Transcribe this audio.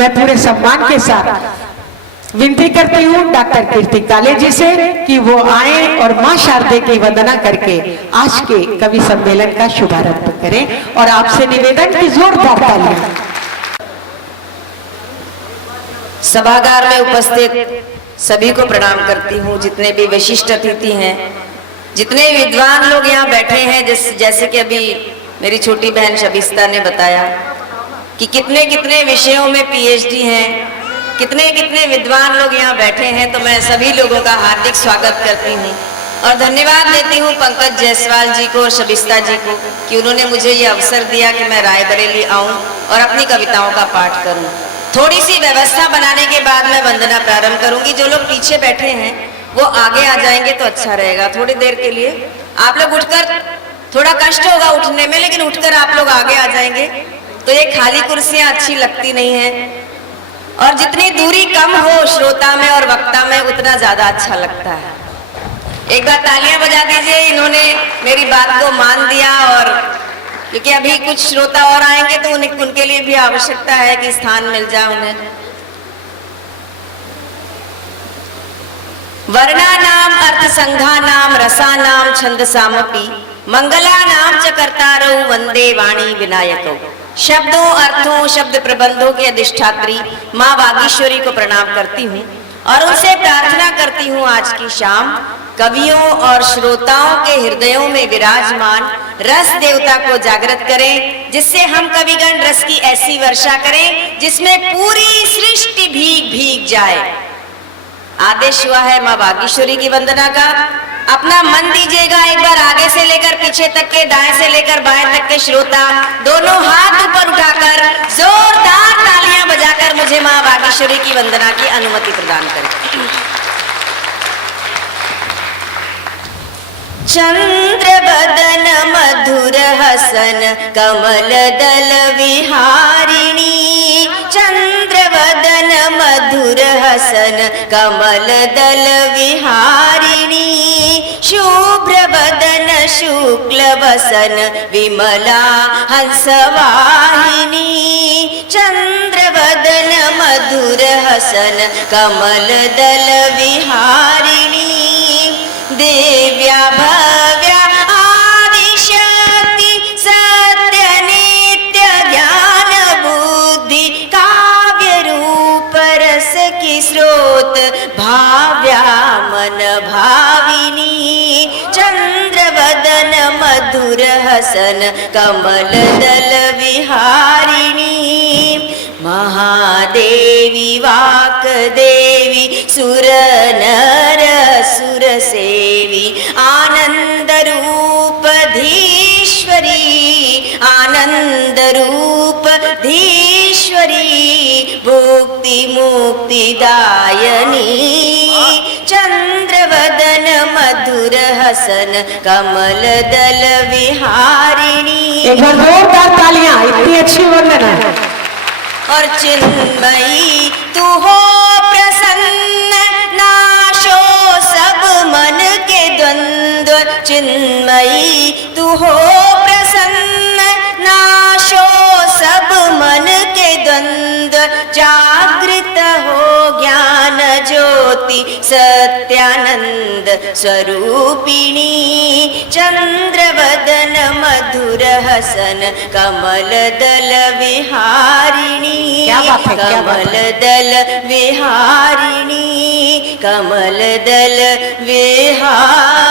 मैं पूरे सम्मान के साथ विनती करती हूँ डॉक्टर कीर्ति काले जी से कि वो आए और मां शारदे की वंदना करके आज के कवि सम्मेलन का शुभारंभ करें। और आपसे निवेदन की जोरदार तालियां। सभागार में उपस्थित सभी को प्रणाम करती हूँ, जितने भी विशिष्ट अतिथि हैं, जितने विद्वान लोग यहाँ बैठे हैं। जैसे कि अभी मेरी छोटी बहन शबिस्ता ने बताया कि कितने कितने विषयों में पीएचडी हैं, कितने कितने विद्वान लोग यहाँ बैठे हैं। तो मैं सभी लोगों का हार्दिक स्वागत करती हूँ और धन्यवाद देती हूँ पंकज जायसवाल जी को और शबिस्ता जी को कि उन्होंने मुझे ये अवसर दिया कि मैं रायबरेली आऊँ और अपनी कविताओं का पाठ करूँ। थोड़ी सी व्यवस्था बनाने के बाद मैं वंदना प्रारंभ करूंगी। जो लोग पीछे बैठे हैं वो आगे आ जाएंगे तो अच्छा रहेगा। थोड़ी देर के लिए आप लोग उठकर, थोड़ा कष्ट होगा उठने में, लेकिन उठकर आप लोग आगे आ जाएंगे तो ये खाली कुर्सियां अच्छी लगती नहीं है। और जितनी दूरी कम हो श्रोता में और वक्ता में उतना ज्यादा अच्छा लगता है। एक बार तालियां बजा दीजिए, इन्होंने मेरी बात को मान दिया। और क्योंकि अभी कुछ श्रोता और आएंगे तो उनके लिए भी आवश्यकता है कि स्थान मिल जाए उन्हें। वर्णा नाम अर्थ संघा नाम रसा नाम छंद सामपी मंगला नाम च कर्तारौ वंदे वाणी विनायको। शब्दों, अर्थों, शब्द प्रबंधों की अधिष्ठात्री माँ वागीश्वरी को प्रणाम करती हूँ और उनसे प्रार्थना करती हूँ आज की शाम कवियों और श्रोताओं के हृदयों में विराजमान रस देवता को जागृत करें, जिससे हम कविगण रस की ऐसी वर्षा करें जिसमें पूरी सृष्टि भीग भीग जाए। आदेश हुआ है माँ वागीश्वरी की वंदना का। अपना मन दीजिएगा एक बार, आगे से लेकर पीछे तक के, दाएं से लेकर बाएं तक के श्रोता दोनों हाथ ऊपर उठाकर जोरदार तालियां बजाकर मुझे माँ वागीश्वरी की वंदना की अनुमति प्रदान करें। चंद्र बदन मधुर हसन कमल दल विहारिणी। चंद्र बदन मधुर हसन कमल दल विहारिणी। शुभ्र बदन शुक्ल वसन विमला हंसवाहिनी। चंद्र बदन मधुर हसन कमल दल विहारिणी। देव्या भव्या आदिशक्ति सत्य नित्य ज्ञान बुद्धि काव्य रूप रस की स्रोत भाव्या मन भाविनी। चंद्र वदन मधुर हसन कमल दल विहारिणी। महादेवी वाक देवी सुर नर सुर सेवी आनंद रूप धीश्वरी। आनंद रूप धीश्वरी भुक्ति मुक्ति दायनी। चंद्र वदन मधुर हसन कमल दल विहारिणी। एक बार जोरदार तालियां, इतनी अच्छी वंदना। और चिन्मयी तू हो प्रसन्न नाशो सब मन के द्वंद्व। चिन्मयी तू हो प्रसन्न नाशो सब मन के द्वंद्व। जागृत हो ज्ञान ज्योति सत्यानंद स्वरूपिणी। चंद्र वदन मधुर हसन कमल दल विहारिणी। कमल दल विहारिणी। कमल दल विहारिणी।